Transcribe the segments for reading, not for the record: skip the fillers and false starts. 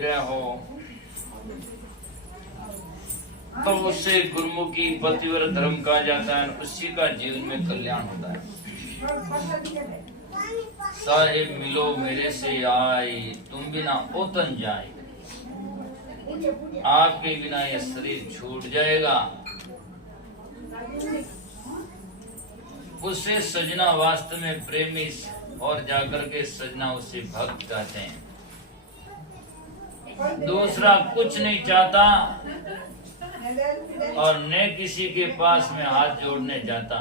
विग्रह हो तो उससे गुरुमुखी पतिव्रत धर्म कहा जाता है, उसी का जीवन में कल्याण होता है। साहेब मिलो मेरे से आए, तुम बिना ओतन जाए, आपके बिना यह शरीर छूट जाएगा। उससे सजना वास्तव में प्रेमी और जाकर के सजना उसे भक्त कहते हैं। दूसरा कुछ नहीं चाहता और न किसी के पास में हाथ जोड़ने जाता।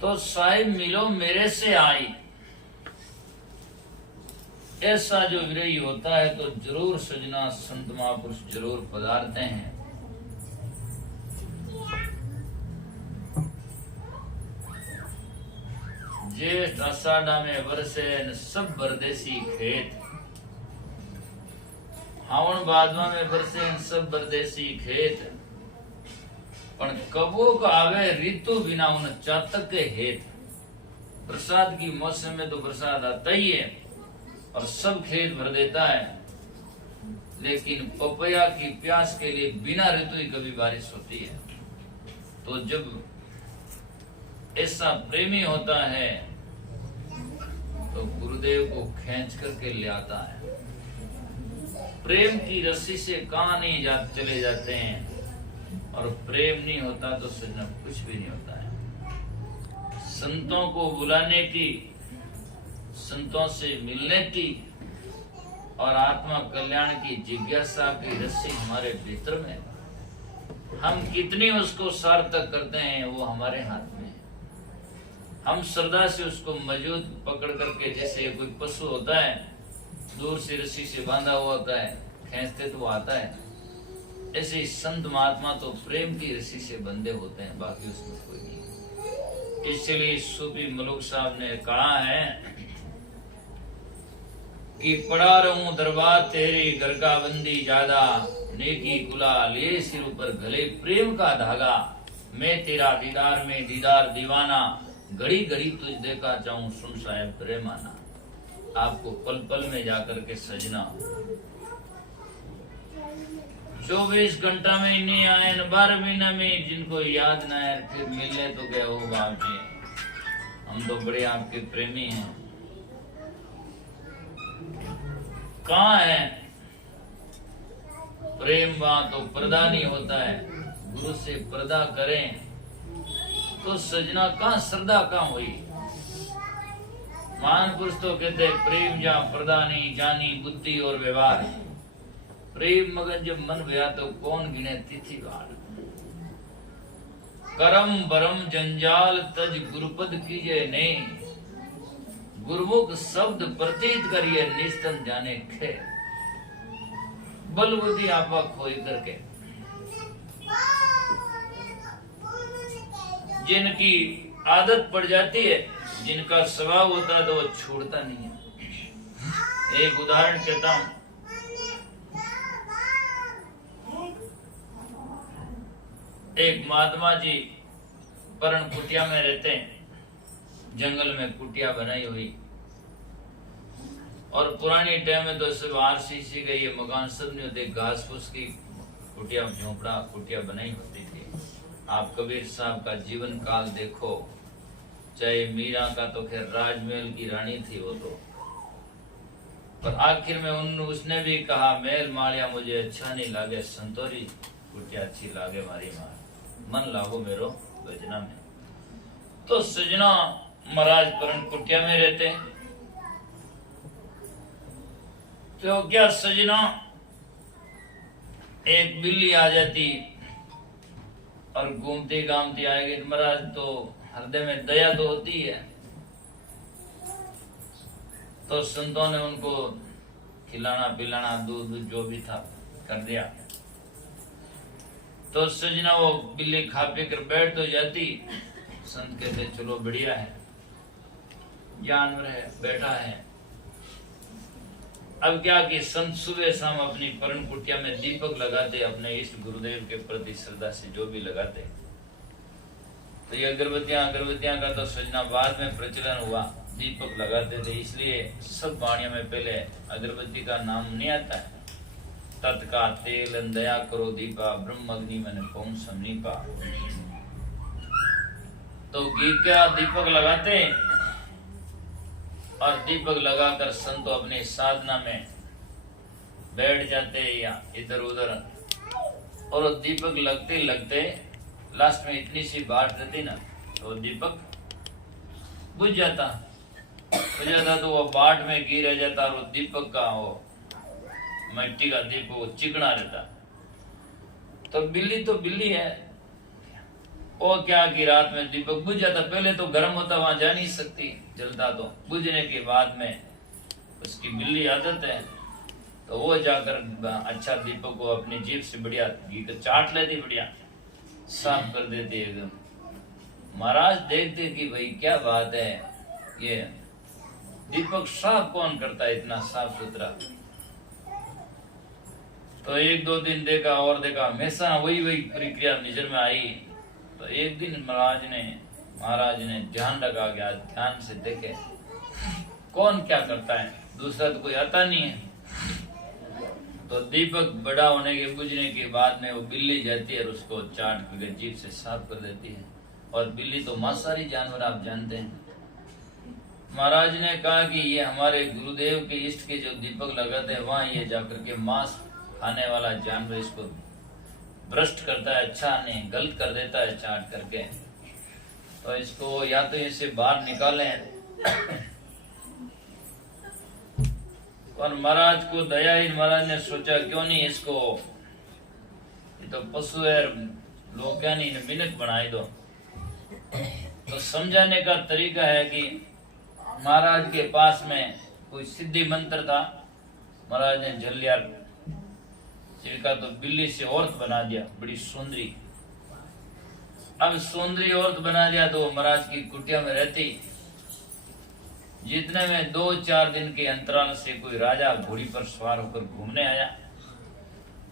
तो साहिब मिलो मेरे से आई, ऐसा जो विरही होता है तो जरूर सजना संत महापुरुष जरूर पधारते हैं। जेठ आषाढ़ा में बरसे सब परदेसी खेत, हावन भादवा में बरसे सब परदेसी खेत, पण कबो का आवे ऋतु बिना उन चातक के हेत। बरसात की मौसम में तो बरसात आता ही है और सब खेत भर देता है, लेकिन पपैया की प्यास के लिए बिना ऋतु ही कभी बारिश होती है। तो जब ऐसा प्रेमी होता है तो गुरुदेव को खींच करके ले आता है। प्रेम की रस्सी से कहां नहीं चले जाते हैं, और प्रेम नहीं होता तो सजना कुछ भी नहीं होता है। संतों को बुलाने की, संतों से मिलने की और आत्मा कल्याण की जिज्ञासा की रस्सी हमारे भीतर में, हम कितनी उसको सार्थक करते हैं वो हमारे हाथ में है। हम श्रद्धा से उसको मौजूद पकड़ करके, जैसे कोई पशु होता है दूर से रस्सी से बांधा हुआ होता है, खींचते तो वो आता है, ऐसे ही संत महात्मा तो प्रेम की रस्सी से बंधे होते हैं, बाकी उसमें कोई नहीं। इसलिए सूफी मलुक साहब ने कहा है कि पड़ा रहूं दरबार तेरी गरगा बंदी ज्यादा, नेकी कुला ले सिर ऊपर गले प्रेम का धागा, मैं तेरा दीदार में दीदार दीवाना, घड़ी घड़ी तुझ देखा चाहूं सुन साहेब प्रेमाना। आपको पल पल में जाकर के सजना 24 घंटा में नहीं आए, 12 महीना में जिनको याद ना है फिर मिलने तो गए हो बाप जी, हम तो बड़े आपके प्रेमी हैं। कहाँ है प्रेम? वहां तो पर्दा नहीं होता है। गुरु से पर्दा करें तो सजना कहाँ श्रद्धा कहाँ हुई। महान पुरुष तो कहते प्रेम जहाँ पर्दा नहीं जानी बुद्धि और व्यवहार। प्रेम मगन जब मन गया तो कौन गिने तिथि वार। करम बरम जंजाल तज गुरुपद कीजे ने, गुरुमुख शब्द प्रतीत करिए निस्तन जाने खे। बल बुद्धि आपा खोई करके जिनकी आदत पड़ जाती है, जिनका स्वभाव होता है तो वो छोड़ता नहीं है। एक उदाहरण कहता हूं, एक महात्मा जी परण कुटिया में रहते हैं, जंगल में कुटिया बनाई हुई, और पुरानी टाइम में तो सब आरसीसी का ये मकान सब नहीं होते, घास फूस की कुटिया झोपड़ा कुटिया बनाई होती थी। आप कबीर साहब का जीवन काल देखो, चाहे मीरा का तो खैर राजमहल की रानी थी वो तो, पर आखिर में उसने भी कहा महल मालिया मुझे अच्छा नहीं लागे, संतोरी कुटिया अच्छी लागे मारी मार, मन लागो मेरो भजना में। तो सजना महाराज परण कुटिया में रहते हैं, तो क्या सजना एक बिल्ली आ जाती और घूमती घामती आएगी, महाराज तो हृदय में दया तो होती है, तो संतों ने उनको खिलाना पिलाना दूध जो भी था कर दिया। तो सजना वो बिल्ली खा पी कर बैठ तो जाती, संत कहते चलो बढ़िया है, जानवर है बैठा है। अब क्या कि संत सुबह शाम अपनी परण कुटिया में दीपक लगाते, अपने इष्ट गुरुदेव के प्रति श्रद्धा से जो भी लगाते, तो ये अगरबत्तियां का तो सजना बाद में प्रचलन हुआ, दीपक लगाते थे, इसलिए सब वाणियों में पहले अगरबत्ती का नाम नहीं आता है। तत्का तेल दया करो दीपा, ब्रह्म अग्नि मन पौन समीपा। तो घी का दीपक लगाते और दीपक लगाकर संत अपनी साधना में बैठ जाते या इधर उधर, और दीपक लगते लगते लास्ट में इतनी सी बात रहती ना, तो दीपक बुझ जाता तो वो बाट में घी रह जाता, और वो दीपक का वो मिट्टी का दीपक वो चिकना रहता। तो बिल्ली है, वो क्या कि रात में दीपक बुझ जाता, पहले तो गर्म होता, वहां जा नहीं सकती, जलता, तो बुझने के बाद में उसकी बिल्ली आदत है, तो वो जाकर अच्छा दीपक को अपनी जीभ से बढ़िया घी को चाट लेती, बढ़िया साफ कर देती एकदम। महाराज देखते कि भाई क्या बात है, ये दीपक साफ कौन करता है इतना साफ सुथरा। तो एक दो दिन देखा और देखा, हमेशा वही प्रक्रिया नजर में आई। तो एक दिन महाराज ने ध्यान लगा गया, ध्यान से देखे कौन क्या करता है, दूसरा तो कोई आता नहीं है। तो दीपक बड़ा होने के बुझने के बाद में वो बिल्ली जाती है और उसको चाट के जीभ से साफ कर देती है। और बिल्ली तो मांसाहारी जानवर आप जानते हैं। महाराज ने कहा कि ये हमारे गुरुदेव के इष्ट के जो दीपक लगाते हैं, वहां ये जाकर के मांस खाने वाला जानवर इसको भ्रष्ट करता है, अच्छा नहीं गलत कर देता है चाट करके। तो इसको या तो इसे बाहर निकालें। और महाराज को दयाहीन महाराज ने सोचा क्यों नहीं इसको, ये तो पशु है, लोग क्या नहीं मिनट बनाए दो। तो समझाने का तरीका है कि महाराज के पास में कोई सिद्धि मंत्र था, महाराज ने झल लिया का, तो बिल्ली से औरत बना दिया, बड़ी सुंदरी। अब सुंदरी औरत बना दिया तो महाराज की कुटिया में रहती। जितने में 2-4 दिन के अंतराल से कोई राजा घोड़ी पर सवार होकर घूमने आया,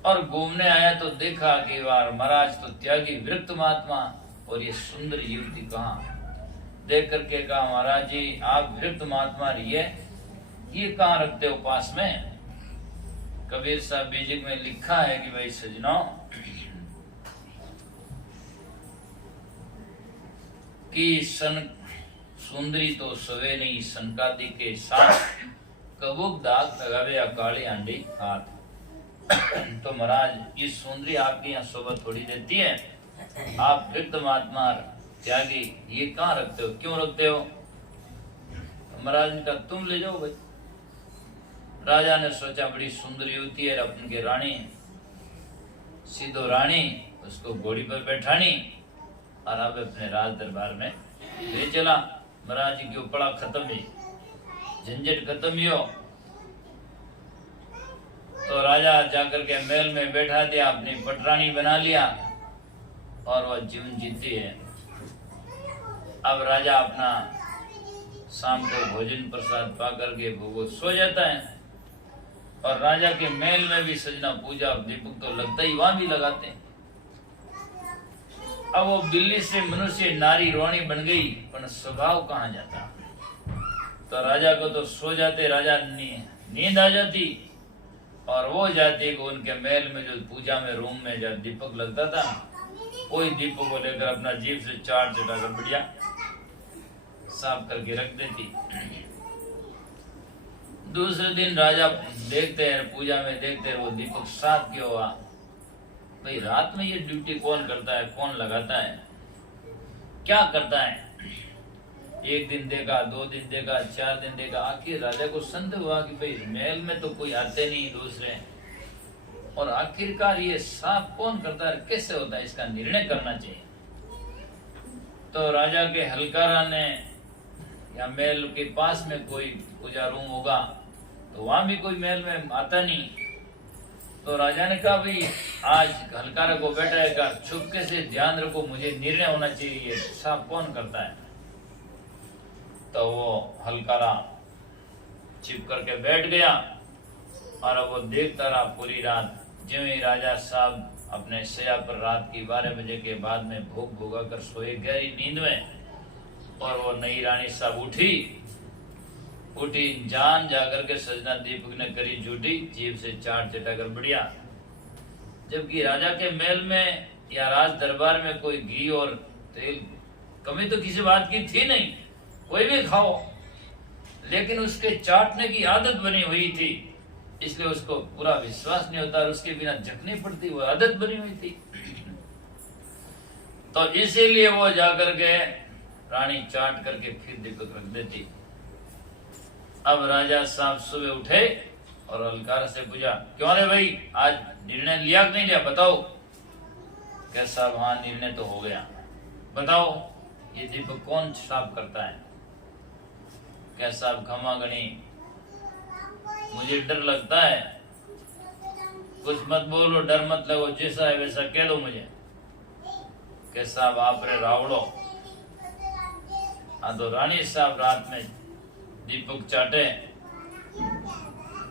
और घूमने आया तो देखा कि वाह महाराज तो त्यागी विरक्त महात्मा, और ये सुंदर युवती कहाँ। देख करके कहा, महाराज जी आप विरक्त महात्मा रहिए, ये कहाँ रखते हो पास में। कबीर साहब बीजिक में लिखा है कि भाई सजनों, कि सन सुंदरी तो सवे नहीं सनकादी के साथ, कबूक दाग लगावे अकाली आंडी हाथ। तो महाराज ये सुंदरी आपकी यहाँ शोभा थोड़ी देती है, आप विरक्त महात्मा त्यागी ये कहाँ रखते हो, क्यों रखते हो। तो महाराज ने कहा तुम ले जाओ भाई। राजा ने सोचा बड़ी सुंदर युवती है, अपन के रानी सीधो रानी, उसको घोड़ी पर बैठानी और अब अपने राज दरबार में ले चला। महाराज जी की उपड़ा खत्म ही, झंझट खत्म ही हो। तो राजा जाकर के महल में बैठा दिया, अपनी पटरानी बना लिया और वह जीवन जीती है। अब राजा अपना शाम को भोजन प्रसाद पा करके वो सो जाता है। और राजा के महल में भी सजना पूजा दीपक तो लगता ही, वहां भी लगाते हैं। अब वो बिल्ली से मनुष्य नारी रोणी बन गई, पर स्वभाव कहाँ जाता। तो राजा को तो सो जाते, राजा नींद आ जाती, और वो जाती को उनके महल में जो पूजा में रूम में जब दीपक लगता था, वही दीपक को लेकर अपना जीभ से चाट चटाकर बढ़िया साफ करके रख देती। दूसरे दिन राजा देखते हैं, पूजा में देखते हैं वो दीपक साफ क्यों हुआ। भाई रात में ये ड्यूटी कौन करता है, कौन लगाता है, क्या करता है। एक दिन देखा, 2 दिन देखा, 4 दिन देखा, आखिर राजा को संदेह हुआ कि भाई महल में तो कोई आते नहीं दूसरे, और आखिरकार ये साफ कौन करता है, कैसे होता है, इसका निर्णय करना चाहिए। तो राजा के हलकारा ने, या महल के पास में कोई पूजा रूम होगा, तो वहां भी कोई महल में आता नहीं। तो राजा ने कहा भाई आज हलकारा को बैठाएगा, छुपके से ध्यान रखो, मुझे निर्णय होना चाहिए, साफ कौन करता है। तो वो हलकारा छिप करके बैठ गया, और अब वो देखता रहा पूरी रात। ज्यों ही राजा साहब अपने शैया पर रात की 12 बजे के बाद में भूख भूगा कर सोए गहरी नींद में, और वो नई रानी साहब उठी जान जाकर के सजना दीपक ने करी झूठी, जीभ से चाट चटाकर बढ़िया। जबकि राजा के महल में या राज दरबार में कोई घी और तेल कमी तो किसी बात की थी नहीं, कोई भी खाओ, लेकिन उसके चाटने की आदत बनी हुई थी, इसलिए उसको पूरा विश्वास नहीं होता और उसके बिना झकनी पड़ती, वो आदत बनी हुई थी। तो इसीलिए वो जाकर के रानी चाट करके फिर दीपक रख देती। अब राजा साहब सुबह उठे और अलकार से पूछा, क्यों रे भाई, आज निर्णय लिया कि नहीं लिया, बताओ। क्या साहब, हाँ निर्णय तो हो गया। बताओ ये दीपक कौन साफ करता है? क्या साहब, क्षमा गणी, मुझे डर लगता है। कुछ मत बोलो, डर मत लगो, जैसा है वैसा कह दो मुझे। क्या साहब, आप रे रावड़ो। हाँ तो रानी साहब रात में दीपक चाटे।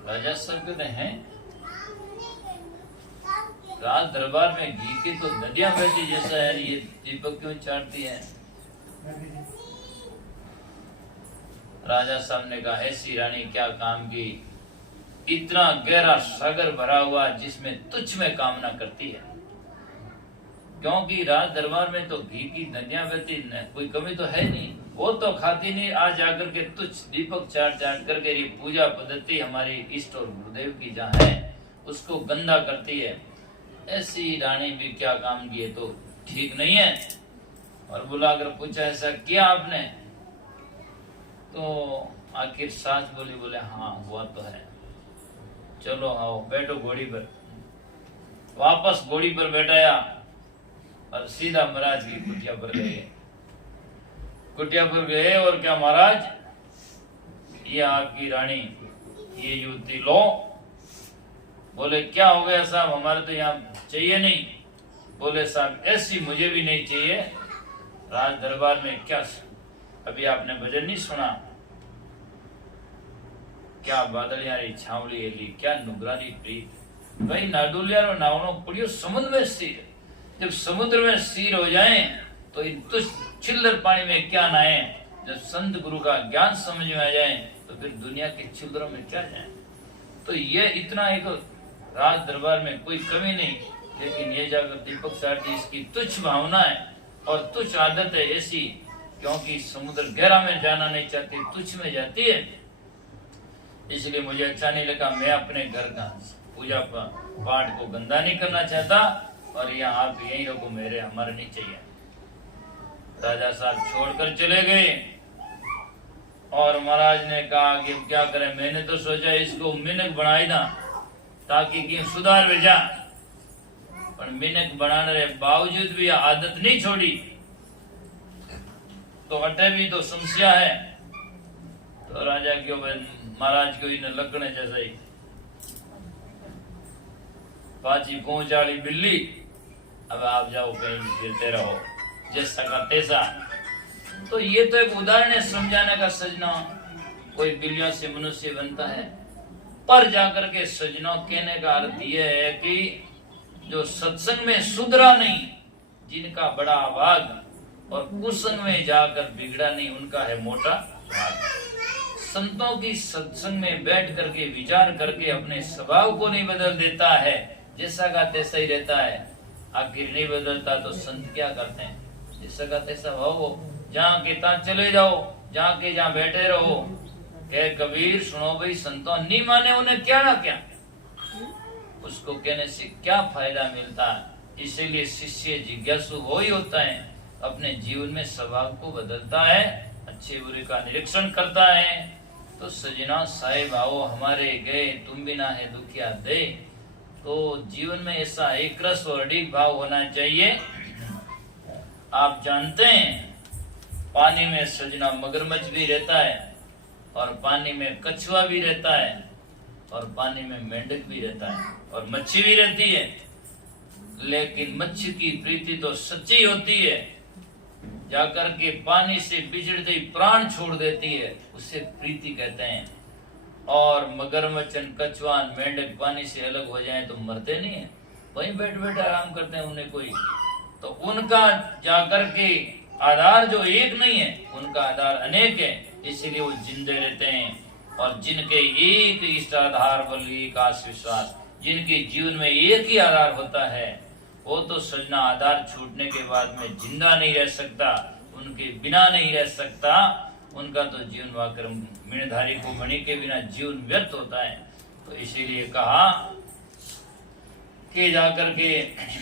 राजा साहब कहते हैं, राज दरबार में घी की तो नदियां बहती जैसा है, ये दीपक क्यों चाटती है? राजा साहब ने कहा, ऐसी रानी क्या काम की, इतना गहरा सागर भरा हुआ जिसमें तुच्छ में कामना करती है। क्योंकि राज दरबार में तो घी की नदियां बहती, कोई कमी तो है नहीं, वो तो खाती नहीं, आज जाकर के तुच्छ दीपक चाट चाट करके ये पूजा पद्धति हमारी इष्ट और गुरुदेव की जहाँ है उसको गंदा करती है। ऐसी रानी भी क्या काम की है, तो ठीक नहीं है। और बुलाकर पूछा, ऐसा किया आपने? तो आखिर सास बोले हाँ हुआ तो है। चलो आओ बैठो घोड़ी पर। वापस घोड़ी पर बैठाया और सीधा महाराज की कुटिया पर गए। कुटिया पर गए और क्या महाराज, ये आपकी रानी, ये युवती लो। बोले क्या हो गया साहब, हमारे तो यहाँ चाहिए नहीं। बोले साहब, ऐसी मुझे भी नहीं चाहिए। राज दरबार में क्या, अभी आपने भजन नहीं सुना, क्या बादलियारी छावली एली, क्या नुगरानी प्रीत। भाई नाडुलियारो नावनो पड़ियो समुद्र में स्थिर। जब समुद्र में स्थिर हो जाए तो इन तुच्छ चिल्लर पानी में क्या नहाए। जब संत गुरु का ज्ञान समझ में आ जाए तो फिर दुनिया के चिल्लरों में क्या जाए। तो ये इतना एक राज दरबार में कोई कमी नहीं, लेकिन ये जाकर दीपक सारथी इसकी तुच्छ भावना है और तुच्छ आदत है ऐसी, क्योंकि समुद्र गहरा में जाना नहीं चाहती, तुच्छ में जाती है। इसलिए मुझे अच्छा नहीं लगा। मैं अपने घर का पूजा पाठ को गंदा नहीं करना चाहता और यहाँ आप यहीं रखो, मेरे हमारे नहीं चाहिए। राजा साहब छोड़कर चले गए और महाराज ने कहा कि क्या करें। मैंने तो सोचा इसको मिनक बनाई ना ताकि कि सुधार भेजा, पर मिनक बनाने के बावजूद भी आदत नहीं छोड़ी तो अटे भी तो समस्या है। तो राजा क्यों, महाराज को इन लकड़े जैसा ही पाची पहुंच वाली बिल्ली, अब आप जाओ कहीं गिरते रहो, जैसा का तैसा। तो ये तो एक उदाहरण है समझाने का सजना, कोई बिल्लियों से मनुष्य बनता है। पर जाकर के सजनों कहने का अर्थ यह है कि जो सत्संग में सुधरा नहीं, जिनका बड़ा भाग और कुसंग में जाकर बिगड़ा नहीं, उनका है मोटा भाग। संतों की सत्संग में बैठ करके विचार करके अपने स्वभाव को नहीं बदल देता है, जैसा का तैसा ही रहता है। आखिर नहीं बदलता तो संत क्या करते हैं, जैसा का तैसा भाव हो, जहाँ के तहाँ चले जाओ, जहाँ के जहाँ बैठे रहो। कह कबीर सुनो भाई, संतों नहीं माने उन्हें क्या ना क्या, उसको कहने से क्या फायदा मिलता है। इसीलिए शिष्य जिज्ञासु वो ही होता है, अपने जीवन में स्वभाव को बदलता है, अच्छे बुरे का निरीक्षण करता है। तो सजना साहेब आओ हमारे गए, तुम बिना है दुखिया दे। तो जीवन में ऐसा एक रस और अडिग भाव होना चाहिए। आप जानते हैं पानी में सजना मगरमच्छ भी रहता है और पानी में कछुआ भी रहता है और पानी में मेंढक भी रहता है और मच्छी भी रहती है। लेकिन मच्छी की प्रीति तो सच्ची होती है, जाकर के पानी से बिछड़ते ही प्राण छोड़ देती है, उसे प्रीति कहते हैं। और मगरमच्छ, कछुआ, मेंढक पानी से अलग हो जाए तो मरते नहीं है, वहीं बैठ बैठ आराम करते हैं उन्हें कोई, तो उनका जाकर के आधार जो एक नहीं है, उनका आधार अनेक है, इसीलिए वो जिंदे रहते हैं। और जिनके एक इष्ट आधार बल एक आस विश्वास, जिनके जीवन में एक ही आधार होता है, वो तो सजना आधार छूटने के बाद में जिंदा नहीं रह सकता, उनके बिना नहीं रह सकता। उनका तो जीवन वाकर मीणधारी को मणि के बिना जीवन व्यर्थ होता है। तो इसीलिए कहा कि जाकर के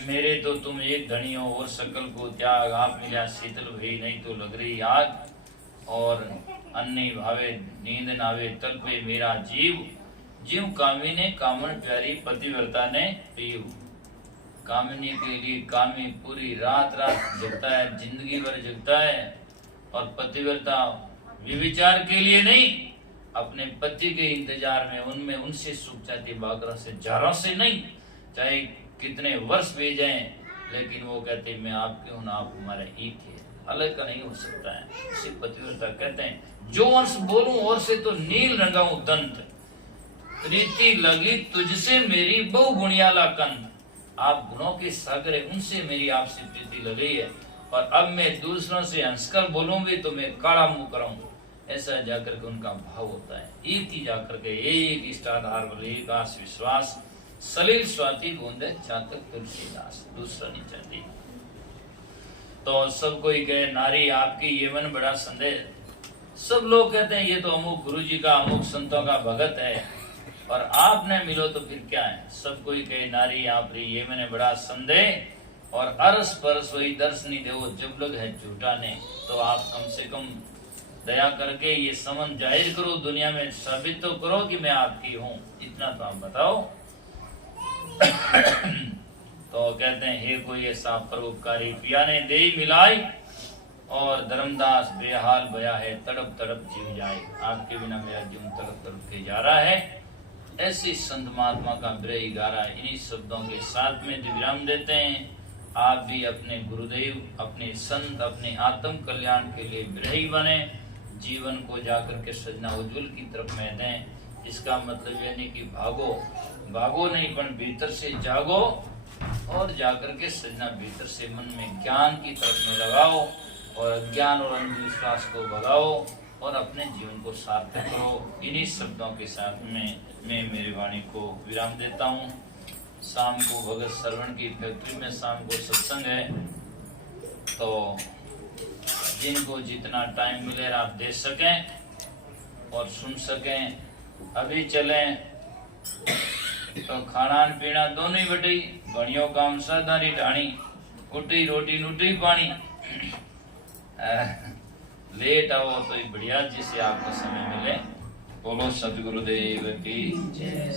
मेरे तो तुम एक धनी हो और सकल को त्याग, आप मिला शीतल भई नहीं तो लग रही आग। और अन्नी भावे नींद नावे तल पे मेरा जीव, जीव कामिने कामन प्यारी पतिव्रता ने पीव। कामिनी के लिए कामी पूरी रात रात जगता है, जिंदगी भर जगता है। और पतिव्रता विविचार के लिए नहीं, अपने पति के इंतजार में, उनमें उनसे सुख चाहती, बागरों से जारों से नहीं, चाहे कितने वर्ष भी जाएं, लेकिन वो कहते मैं आपके हूं, आप हमारे एक है, अलग का नहीं हो सकता है। इसे पतिव्रता कहते हैं। जो अंश बोलूं और से तो नील रंगाऊं दंत, प्रीति लगी तुझसे मेरी बहु गुणियाला कंत। आप गुणों के सागर है, उनसे मेरी आपसे प्रीति लगी है। और अब मैं दूसरों से हंसकर बोलूंगी तो मैं काला मुंह कराऊं, ऐसा जाकर के उनका भाव होता है। एक ही जाकर के एक इष्ट आधार बल एक आस विश्वास, सलील स्वाति बूंदे चातक तुलसीदास, दूसरा नहीं चाहती। तो सब कोई कहे नारी आपकी ये मन बड़ा संदेह, सब लोग कहते हैं ये तो अमुक गुरु जी का अमुक संतों का भगत है, और आप न मिलो तो फिर क्या है। सब कोई कहे नारी आप री ये मैंने बड़ा संदेह, और अरस परस वही दर्श नहीं दे जब लोग है झूठा ने। तो आप कम से कम दया करके ये समन जाहिर करो, दुनिया में साबित तो करो कि मैं आपकी हूँ, इतना तो आप बताओ। तो कहते हैं हे कोई ऐसा परोपकारी पिया ने दे मिलाई, और धर्मदास बेहाल बया है तड़प तड़प जीव जाए। आपके बिना मेरा जीवन तड़प तड़प के जा रहा है। ऐसी संत महात्मा का विरही गारा इन्हीं शब्दों के साथ में विराम देते हैं। आप भी अपने गुरुदेव, अपने संत, अपने आत्म कल्याण के लिए विरही बने, जीवन को जाकर के सजना उज्जवल की तरफ में दें। इसका मतलब यानी कि भागो भागो नहीं, पर भीतर से जागो, और जाकर के सजना भीतर से मन में ज्ञान की तरफ में लगाओ, और अज्ञान और अंधविश्वास को भगाओ, और अपने जीवन को सार्थक करो। इन्हीं शब्दों के साथ में मैं मेरी वाणी को विराम देता हूँ। शाम को भगत श्रवण की फैक्ट्री में शाम को सत्संग है, तो जिनको जितना टाइम मिले आप दे सकें और सुन सकें। अभी चलें तो खाना पीना दोनों ही बटी, बणियों काम साधारी ढाणी, कुटी रोटी नुटी पानी। लेट आओ तो ही बढ़िया, जिससे आपको समय मिले। बोलो सदगुरुदेव की जय।